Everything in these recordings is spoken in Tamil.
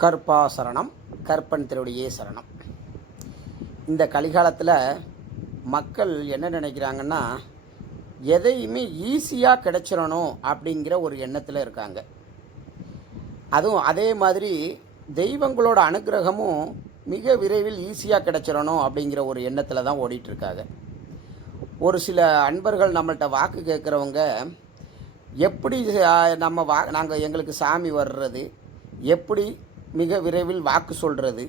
கற்பா சரணம் கற்பன் திருவடியே சரணம். இந்த கலிகாலத்தில் மக்கள் என்ன நினைக்கிறாங்கன்னா எதையுமே ஈஸியாக கிடைச்சிடணும் அப்படிங்கிற ஒரு எண்ணத்தில் இருக்காங்க. அதுவும் அதே மாதிரி தெய்வங்களோட அனுக்கிரகமும் மிக விரைவில் ஈஸியாக கிடைச்சிடணும் அப்படிங்கிற ஒரு எண்ணத்தில் தான் ஓடிட்டுருக்காங்க. ஒரு சில அன்பர்கள் நம்மள்ட்ட வாக்கு கேட்குறவங்க எப்படி நம்ம வா நாங்கள் எங்களுக்கு சாமி வர்றது எப்படி மிக விரைவில் வாக்கு சொல்கிறது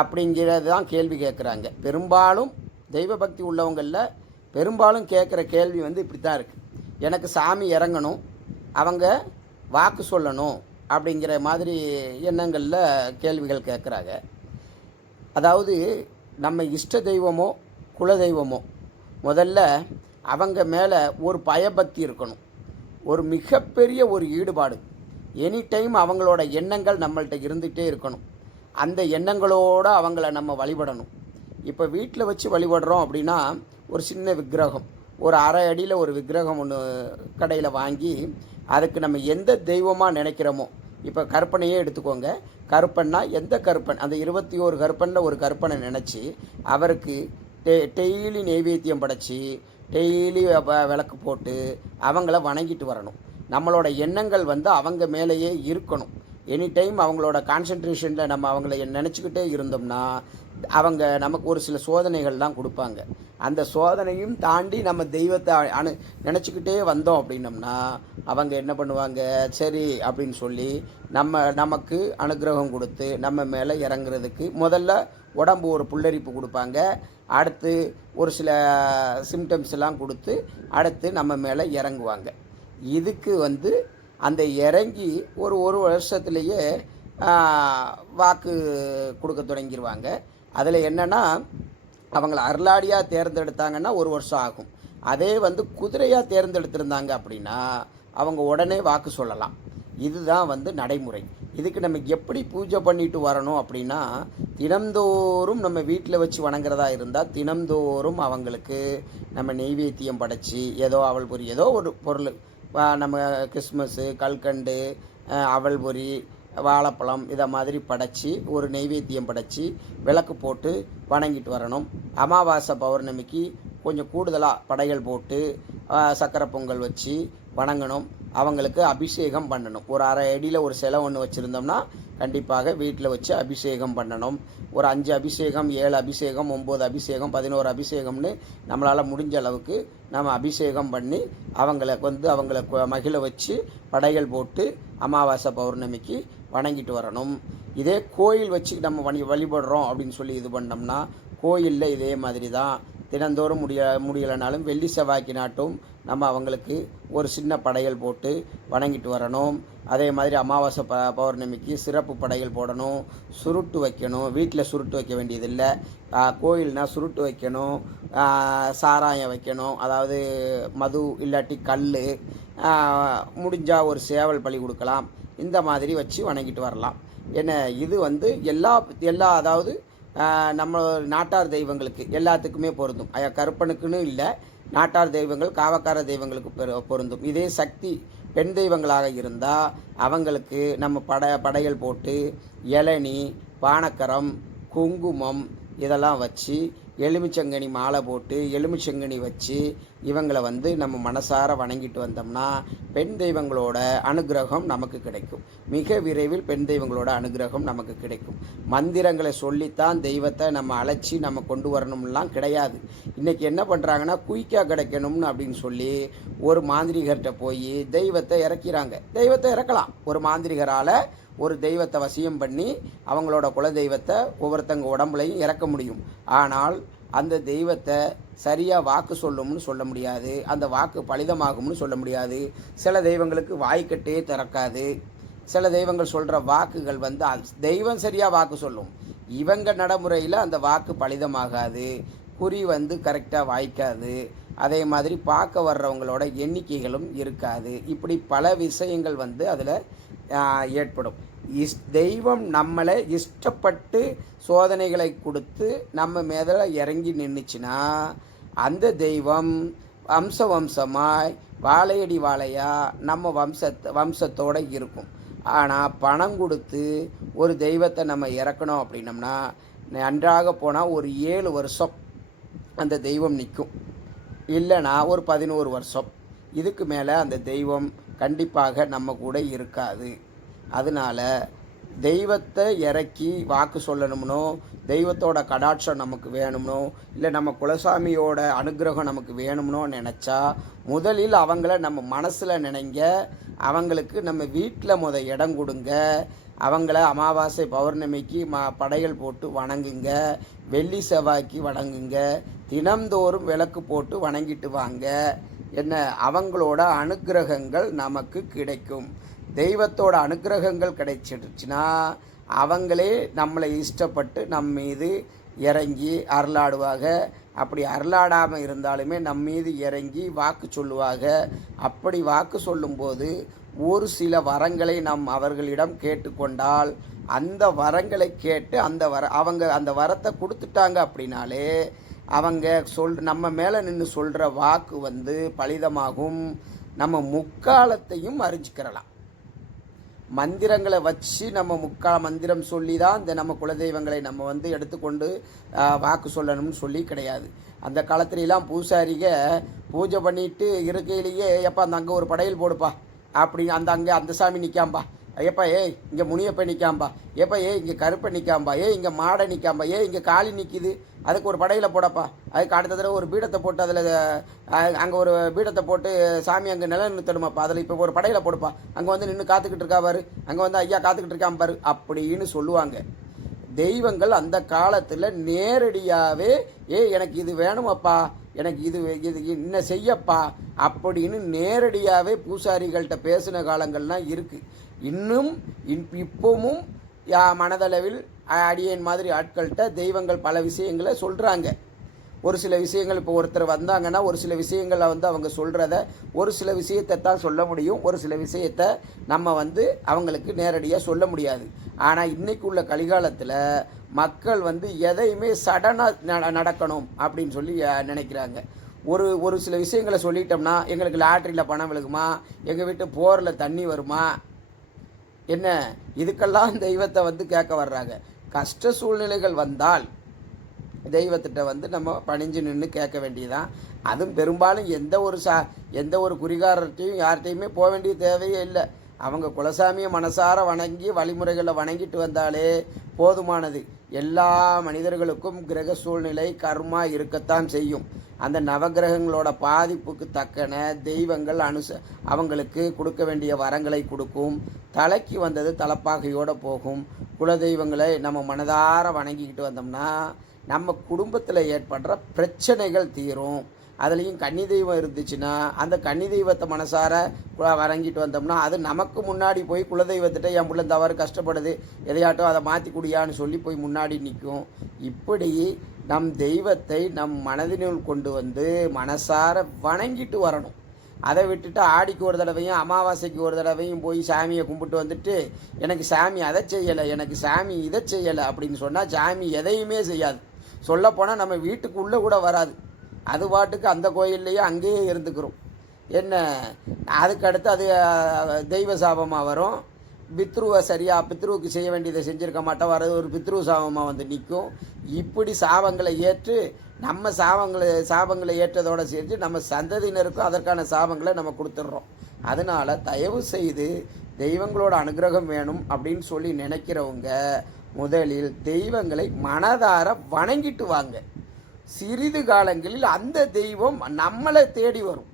அப்படிங்கிறது தான் கேள்வி கேட்குறாங்க பெரும்பாலும் தெய்வ பக்தி உள்ளவங்களில் பெரும்பாலும் கேட்குற கேள்வி வந்து இப்படி தான் இருக்குது எனக்கு சாமி இறங்கணும் அவங்க வாக்கு சொல்லணும் அப்படிங்கிற மாதிரி எண்ணங்களில் கேள்விகள் கேட்குறாங்க அதாவது நம்ம இஷ்ட தெய்வமோ குல தெய்வமோ முதல்ல அவங்க மேலே ஒரு பயபக்தி இருக்கணும். ஒரு மிகப்பெரிய ஒரு ஈடுபாடு. எனி டைம் அவங்களோட எண்ணங்கள் நம்மள்ட்ட இருந்துகிட்டே இருக்கணும். அந்த எண்ணங்களோடு அவங்கள நம்ம வழிபடணும். இப்போ வீட்டில் வச்சு வழிபடுறோம் அப்படின்னா ஒரு சின்ன விக்கிரகம் ஒரு அரை அடியில் ஒரு விக்கிரகம் ஒன்று கடையில் வாங்கி அதுக்கு நம்ம எந்த தெய்வமாக நினைக்கிறோமோ இப்போ கற்பனையே எடுத்துக்கோங்க. கருப்பன்னா எந்த கருப்பன்? அந்த இருபத்தி ஓரு கருப்பனில் ஒரு கருப்பனை நினச்சி அவருக்கு டெ டெய்லி நெய்வேத்தியம் படைச்சி டெய்லி வ- விளக்கு போட்டு அவங்கள வணங்கிட்டு வரணும். நம்மளோட எண்ணங்கள் வந்து அவங்க மேலேயே இருக்கணும். எனி டைம் அவங்களோட கான்சென்ட்ரேஷனில் நம்ம அவங்கள நினச்சிக்கிட்டே இருந்தோம்னா அவங்க நமக்கு ஒரு சில சோதனைகள்லாம் கொடுப்பாங்க. அந்த சோதனையும் தாண்டி நம்ம தெய்வத்தை அனு நினச்சிக்கிட்டே வந்தோம் அப்படின்னம்னா அவங்க என்ன பண்ணுவாங்க? சரி அப்படின்னு சொல்லி நம்ம நமக்கு அனுகிரகம் கொடுத்து நம்ம மேலே இறங்குறதுக்கு முதல்ல உடம்பு ஒரு புல்லரிப்பு கொடுப்பாங்க. அடுத்து ஒரு சில சிம்டம்ஸ் எல்லாம் கொடுத்து அடுத்து நம்ம மேலே இறங்குவாங்க. இதுக்கு வந்து அந்த இறங்கி ஒரு ஒரு வருஷத்துலேயே வாக்கு கொடுக்க தொடங்கிடுவாங்க அதில் என்னென்னா அவங்கள அருளாடியாக தேர்ந்தெடுத்தாங்கன்னா ஒரு வருஷம் ஆகும். அதே வந்து குதிரையாக தேர்ந்தெடுத்திருந்தாங்க அப்படின்னா அவங்க உடனே வாக்கு சொல்லலாம். இதுதான் வந்து நடைமுறை. இதுக்கு நம்ம எப்படி பூஜை பண்ணிட்டு வரணும் அப்படின்னா தினம்தோறும் நம்ம வீட்டில் வச்சு வணங்குறதா இருந்தால் தினம்தோறும் அவங்களுக்கு நம்ம நெய்வேத்தியம் படைச்சி ஏதோ அவள் பொரி ஏதோ ஒரு பொருள் நம்ம கிறிஸ்மஸ்ஸு கல்கண்டு அஹ், அவல் பொரி வாழைப்பழம் இதை மாதிரி படைச்சி ஒரு நெய்வேத்தியம் படைச்சி விளக்கு போட்டு வணங்கிட்டு வரணும். அமாவாசை பௌர்ணமிக்கு கொஞ்சம் கூடுதலாக படைகள் போட்டு சக்கரை பொங்கல் வச்சு வணங்கணும். அவங்களுக்கு அபிஷேகம் பண்ணணும். ஒரு அரை அடியில் ஒரு சிலை ஒன்று வச்சுருந்தோம்னா கண்டிப்பாக வீட்டில் வச்சு அபிஷேகம் பண்ணணும். ஒரு அஞ்சு அபிஷேகம் ஏழு அபிஷேகம் ஒம்பது அபிஷேகம் பதினோரு அபிஷேகம்னு நம்மளால் முடிஞ்ச அளவுக்கு நம்ம அபிஷேகம் பண்ணி அவங்கள வந்து அவங்கள மகிழ வச்சு படைகள் போட்டு அமாவாசை பௌர்ணமிக்கு வணங்கிட்டு வரணும். இதே கோயில் வச்சு நம்ம வழி வழிபடுறோம் அப்படின்னு சொல்லி இது பண்ணோம்னா கோயிலில் இதே மாதிரி தான். தினந்தோறும் முடிய முடியலைனாலும் வெள்ளி செவ்வாய்க்கு நாட்டும் நம்ம அவங்களுக்கு ஒரு சின்ன படையல் போட்டு வணங்கிட்டு வரணும். அதே மாதிரி அமாவாசை ப பௌர்ணமிக்கு சிறப்பு படையல் போடணும். சுருட்டு வைக்கணும். வீட்டில் சுருட்டு வைக்க வேண்டியதில்லை. கோயில்னால் சுருட்டு வைக்கணும். சாராயம் வைக்கணும். அதாவது மது இல்லாட்டி கல் முடிஞ்சால் ஒரு சேவல் பலி கொடுக்கலாம். இந்த மாதிரி வச்சு வணங்கிட்டு வரலாம். என்ன இது வந்து எல்லா எல்லா அதாவது நம்ம நாட்டார் தெய்வங்களுக்கு எல்லாத்துக்குமே பொருந்தும். கருப்பனுக்குன்னு இல்லை நாட்டார் தெய்வங்கள் காவக்கார தெய்வங்களுக்கு பெரு- பொருந்தும். இதே சக்தி பெண் தெய்வங்களாக இருந்தால் அவங்களுக்கு நம்ம பட படையல் போட்டு இளநி பானக்கரம் குங்குமம் இதெல்லாம் வச்சு எலுமிச்சங்கனி மாலை போட்டு எலுமிச்சங்கனி வச்சு இவங்களை வந்து நம்ம மனசார வணங்கிட்டு வந்தோம்னா பெண் தெய்வங்களோட அனுகிரகம் நமக்கு கிடைக்கும். மிக விரைவில் பெண் தெய்வங்களோட அனுகிரகம் நமக்கு கிடைக்கும். மந்திரங்களை சொல்லித்தான் தெய்வத்தை நம்ம அழைச்சி நம்ம கொண்டு வரணும்லாம் கிடையாது. இன்றைக்கி என்ன பண்ணுறாங்கன்னா குயிக்காக கிடைக்கணும்னு அப்படின்னு சொல்லி ஒரு மாந்திரிகர்கிட்ட போய் தெய்வத்தை இறக்கிறாங்க. தெய்வத்தை இறக்கலாம். ஒரு மாந்திரிகரால் ஒரு தெய்வத்தை வசியம் பண்ணி அவங்களோட குல தெய்வத்தை ஒவ்வொருத்தங்க உடம்புலையும் இறக்க முடியும். ஆனால் அந்த தெய்வத்தை சரியாக வாக்கு சொல்லும்னு சொல்ல முடியாது. அந்த வாக்கு பலிதமாகும்னு சொல்ல முடியாது. சில தெய்வங்களுக்கு வாய்க்கட்டே திறக்காது. சில தெய்வங்கள் சொல்கிற வாக்குகள் வந்து தெய்வம் சரியாக வாக்கு சொல்லும். இவங்க நடைமுறையில் அந்த வாக்கு பலிதமாகாது. குறி வந்து கரெக்டாக வாய்க்காது. அதே மாதிரி பார்க்க வர்றவங்களோட எண்ணிக்கைகளும் இருக்காது. இப்படி பல விஷயங்கள் வந்து அதில் ஏற்படும். இஸ் தெய்வம் நம்மளை இஷ்டப்பட்டு சோதனைகளை கொடுத்து நம்ம மேதில் இறங்கி நின்றுச்சுன்னா அந்த தெய்வம் வம்ச வம்சமாய் வாழையடி வாழையாக நம்ம வம்சத்தை வம்சத்தோடு இருக்கும். ஆனால் பணம் கொடுத்து ஒரு தெய்வத்தை நம்ம இறக்கணும் அப்படின்னம்னா நன்றாக போனால் ஒரு ஏழு வருஷம் அந்த தெய்வம் நிற்கும் இல்லைனா ஒரு பதினோரு வருஷம். இதுக்கு மேலே அந்த தெய்வம் கண்டிப்பாக நம்ம கூட இருக்காது. அதனால தெய்வத்தை இறக்கி வாக்கு சொல்லணும்னோ தெய்வத்தோட கடாட்சம் நமக்கு வேணும்னோ இல்லை நம்ம குலசாமியோட அனுகிரகம் நமக்கு வேணும்னோ நினச்சா முதலில் அவங்கள நம்ம மனசில் நினைங்க அவங்களுக்கு நம்ம வீட்டில் முத இடம் கொடுங்க அவங்கள அமாவாசை பௌர்ணமிக்கு மா படையல் போட்டு வணங்குங்க. வெள்ளி செவ்வாய்க்கு வணங்குங்க. தினம்தோறும் விளக்கு போட்டு வணங்கிட்டு வாங்க. என்ன அவங்களோட அனுக்கிரகங்கள் நமக்கு கிடைக்கும். தெய்வத்தோட அனுக்கிரகங்கள் கிடைச்சிடுச்சுன்னா அவங்களே நம்மளை இஷ்டப்பட்டு நம் மீது இறங்கி அருளாடுவாங்க அப்படி அருளாடாமல் இருந்தாலுமே நம் மீது இறங்கி வாக்கு சொல்லுவாங்க அப்படி வாக்கு சொல்லும்போது ஒரு சில வரங்களை நாம் அவர்களிடம் கேட்டுக்கொண்டால் அந்த வரங்களை கேட்டு அந்த வர அவங்க அந்த வரத்தை கொடுத்துட்டாங்க அப்படின்னாலே அவங்க சொல் நம்ம மேலே நின்று சொல்கிற வாக்கு வந்து பலிதமாகும். நம்ம முக்காலத்தையும் அறிஞ்சிக்கிறலாம். மந்திரங்களை வச்சு நம்ம முக்கால் மந்திரம் சொல்லி தான் இந்த நம்ம குலதெய்வங்களை நம்ம வந்து எடுத்துக்கொண்டு வாக்கு சொல்லணும்னு சொல்லி கிடையாது. அந்த காலத்துலலாம் பூசாரிக பூஜை பண்ணிட்டு இருக்கையிலேயே எப்பா அந்த அங்கே ஒரு படையல் போடுப்பா அப்படின்னு அந்த அங்கே அந்த சாமி நிற்காம்பா ஐயப்பா ஏய் இங்கே முனியப்ப நிற்காம்பா ஏப்பா ஏய் இங்கே கருப்பை நிற்காம்பா ஏய் இங்கே மாடை நிற்காம்பா ஏய் இங்கே காளி நிற்கிது அதுக்கு ஒரு படையில் போடப்பா. அதுக்கு அடுத்த தடவை ஒரு பீடத்தை போட்டு அதில் அங்கே ஒரு பீடத்தை போட்டு சாமி அங்கே நில நிறுத்தணுமாப்பா அதில் இப்போ ஒரு படையில் போடுப்பா. அங்கே வந்து நின்று காத்துக்கிட்டு இருக்கா பாரு. அங்கே வந்து ஐயா காத்துக்கிட்டு இருக்கான் பாரு. அப்படின்னு சொல்லுவாங்க. தெய்வங்கள் அந்த காலத்தில் நேரடியாகவே ஏ எனக்கு இது வேணுமப்பா. எனக்கு இது இது இன்ன செய்யப்பா. அப்படின்னு நேரடியாகவே பூசாரிகள்கிட்ட பேசின காலங்கள்லாம் இருக்குது இன்னும் இன் இப்பவும் யா மனதளவில் அடியேன் மாதிரி ஆட்கள்கிட்ட தெய்வங்கள் பல விஷயங்களை சொல்கிறாங்க ஒரு சில விஷயங்கள் இப்போ ஒருத்தர் வந்தாங்கன்னா ஒரு சில விஷயங்களை வந்து அவங்க சொல்கிறத ஒரு சில விஷயத்தை தான் சொல்ல முடியும். ஒரு சில விஷயத்தை நம்ம வந்து அவங்களுக்கு நேரடியாக சொல்ல முடியாது. ஆனால் இன்றைக்கு உள்ள கலிகாலத்தில் மக்கள் வந்து எதையுமே சடனாக நடக்கணும் அப்படின்னு சொல்லி நினைக்கிறாங்க. ஒரு ஒரு சில விஷயங்களை சொல்லிட்டோம்னா எங்களுக்கு லாட்ரியில் பணம் விழுகுமா? எங்கள் வீட்டு போரில் தண்ணி வருமா? என்ன? இதுக்கெல்லாம் தெய்வத்தை வந்து கேட்க வர்றாங்க. கஷ்ட சூழ்நிலைகள் வந்தால் தெய்வத்திட்ட வந்து நம்ம பணிஞ்சு நின்று கேட்க வேண்டியதான் அதுவும் பெரும்பாலும் எந்த ஒரு சா எந்த ஒரு குறிகாரர்கிட்டையும் யார்கிட்டையுமே போக வேண்டிய தேவையே இல்லை. அவங்க குலசாமியை மனசார வணங்கி வழிமுறைகளை வணங்கிட்டு வந்தாலே போதுமானது. எல்லா மனிதர்களுக்கும் கிரக சூழ்நிலை கர்மா இருக்கத்தான் செய்யும். அந்த நவகிரகங்களோட பாதிப்புக்கு தக்கன தெய்வங்கள் அனுச அவங்களுக்கு கொடுக்க வேண்டிய வரங்களை கொடுக்கும். தலைக்கு வந்தது தலைப்பாகையோடு போகும். குலதெய்வங்களை நம்ம மனதார வணங்கிக்கிட்டு வந்தோம்னா நம்ம குடும்பத்தில் ஏற்படுற பிரச்சனைகள் தீரும். அதுலேயும் கன்னி தெய்வம் இருந்துச்சுன்னா அந்த கன்னி தெய்வத்தை மனசார கு- வணங்கிட்டு வந்தோம்னா அது நமக்கு முன்னாடி போய் குலதெய்வத்திட்ட என் பிள்ளை தவறு கஷ்டப்படுது எதையாட்டும் அதை மாற்றி குடியான்னு சொல்லி போய் முன்னாடி நிற்கும் இப்படி நம் தெய்வத்தை நம் மனதினுள் கொண்டு வந்து மனசார வணங்கிட்டு வரணும். அதை விட்டுட்டு ஆடிக்கு ஒரு தடவையும் அமாவாசைக்கு ஒரு தடவையும் போய் சாமியை கும்பிட்டு வந்துட்டு எனக்கு சாமி அதை செய்யலை எனக்கு சாமி இதை செய்யலை அப்படின்னு சொன்னால் சாமி எதையுமே செய்யாது. சொல்லப்போனால் நம்ம வீட்டுக்குள்ளே கூட வராது. அது பாட்டுக்கு அந்த கோயில்லையே அங்கேயே இருந்துக்கிறோம். என்ன? அதுக்கு அடுத்து அது தெய்வ சாபமாக வரும். பித்ருவை சரியாக பித்ருவுக்கு செய்ய வேண்டியதை செஞ்சுருக்க மாட்டோம் வர்றது ஒரு பித்ரு சாபமாக வந்து நிற்கும் இப்படி சாபங்களை ஏற்று நம்ம சாபங்களை சாபங்களை ஏற்றதோடு சேர்த்து நம்ம சந்ததியினருக்கும் அதற்கான சாபங்களை நம்ம கொடுத்துட்றோம். அதனால் தயவு செய்து தெய்வங்களோட அனுகிரகம் வேணும் அப்படின்னு சொல்லி நினைக்கிறவங்க முதலில் தெய்வங்களை மனதார வணங்கிட்டு வாங்க. சிறிது காலங்களில் அந்த தெய்வம் நம்மளை தேடி வரும்.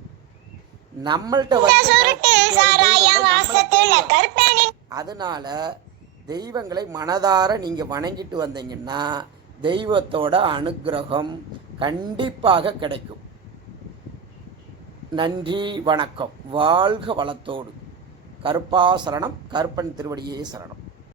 நம்மள்கிட்ட அதனால தெய்வங்களை மனதார நீங்கள் வணங்கிட்டு வந்தீங்கன்னா தெய்வத்தோட அனுக்கிரகம் கண்டிப்பாக கிடைக்கும். நன்றி வணக்கம். வாழ்க வளத்தோடு. கருப்பா சரணம் கருப்பன் திருவடியே சரணம்.